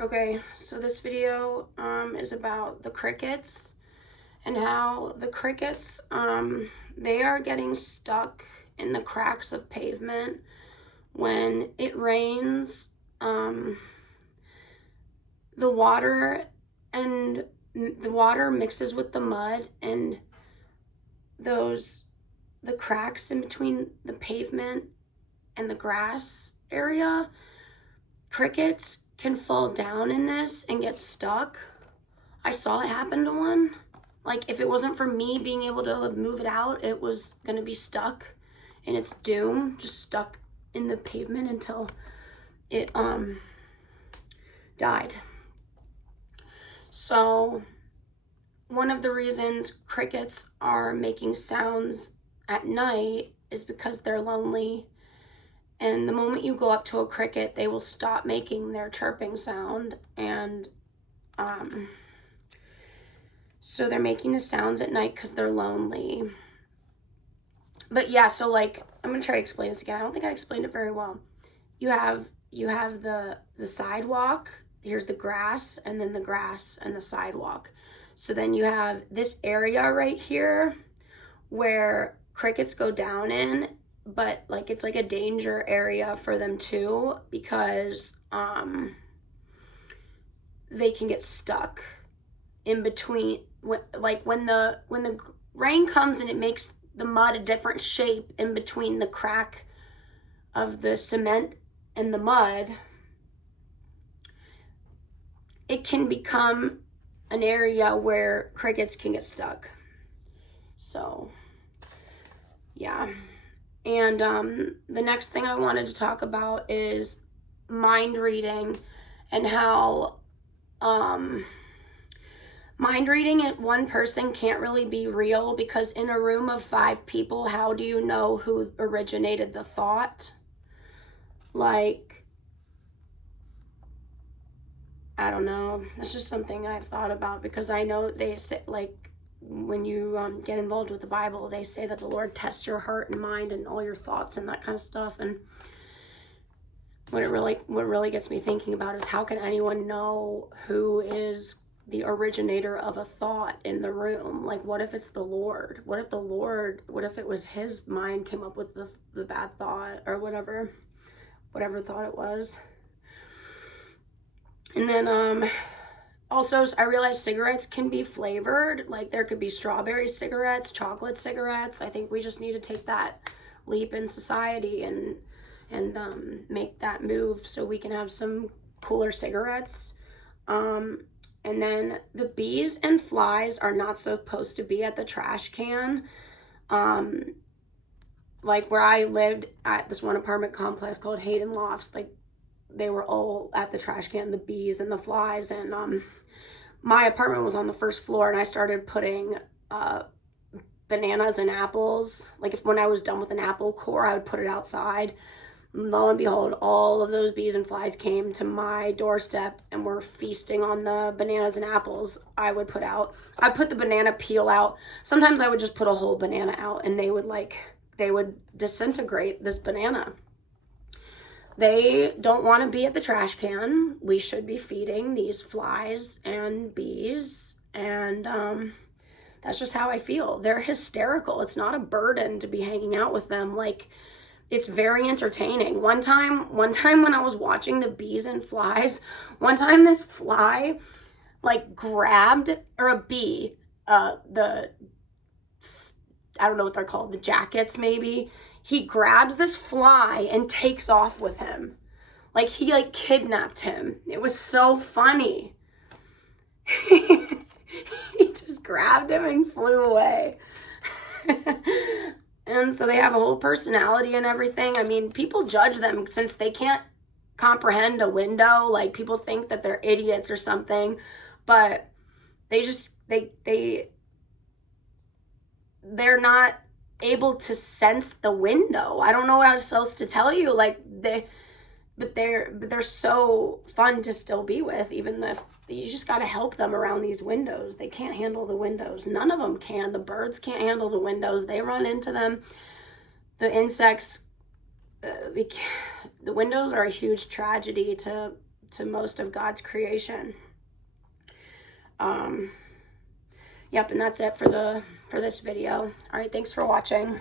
Okay, so this video is about the crickets and how the crickets they are getting stuck in the cracks of pavement when it rains. The water and the water mixes with the mud, and those the cracks in between the pavement and the grass area, crickets can fall down in this and get stuck. I saw it happen to one. Like, if it wasn't for me being able to move it out, it was gonna be stuck in its doom, just stuck in the pavement until it died. So one of the reasons crickets are making sounds at night is because they're lonely. And the moment you go up to a cricket, they will stop making their chirping sound. And so they're making the sounds at night because they're lonely. But yeah, so like, I'm gonna try to explain this again. I don't think I explained it very well. You have the sidewalk. Here's the grass, and then the grass and the sidewalk. So then you have this area right here where crickets go down in, but like it's like a danger area for them too, because they can get stuck in between. Like when the rain comes and it makes the mud a different shape in between the crack of the cement and the mud, it can become an area where crickets can get stuck. So yeah. And the next thing I wanted to talk about is mind reading, and how mind reading at one person can't really be real, because in a room of 5 people, how do you know who originated the thought? Like, I don't know. That's just something I've thought about, because I know they say, like, when you get involved with the Bible, they say that the Lord tests your heart and mind and all your thoughts and that kind of stuff. And what really gets me thinking about is, how can anyone know who is the originator of a thought in the room? Like, what if it's the Lord? What if it was his mind came up with the bad thought, or whatever thought it was? And then also, I realized cigarettes can be flavored. Like, there could be strawberry cigarettes, chocolate cigarettes. I think we just need to take that leap in society and make that move so we can have some cooler cigarettes. And then the bees and flies are not supposed to be at the trash can. Like where I lived at this one apartment complex called Hayden Lofts, like they were all at the trash can, the bees and the flies. And my apartment was on the first floor, and I started putting bananas and apples. Like, when I was done with an apple core, I would put it outside. Lo and behold, all of those bees and flies came to my doorstep and were feasting on the bananas and apples I would put out. I put the banana peel out. Sometimes I would just put a whole banana out, and they would disintegrate this banana. They don't want to be at the trash can. We should be feeding these flies and bees, and that's just how I feel. They're hysterical. It's not a burden to be hanging out with them. Like, it's very entertaining. One time when I was watching the bees and flies, one time this fly like grabbed, or a bee, I don't know what they're called, the jackets maybe. He grabs this fly and takes off with him. Like, he like kidnapped him. It was so funny. He just grabbed him and flew away. And so they have a whole personality and everything. I mean, people judge them since they can't comprehend a window. Like, people think that they're idiots or something, but they're not able to sense the window. I don't know what else to tell you. Like, they're so fun to still be with, even if you just got to help them around these windows. They can't handle the windows. None of them can. The birds can't handle the windows. They run into them. The insects, the windows are a huge tragedy to to most of God's creation. Yep, and that's it for this video. All right, thanks for watching.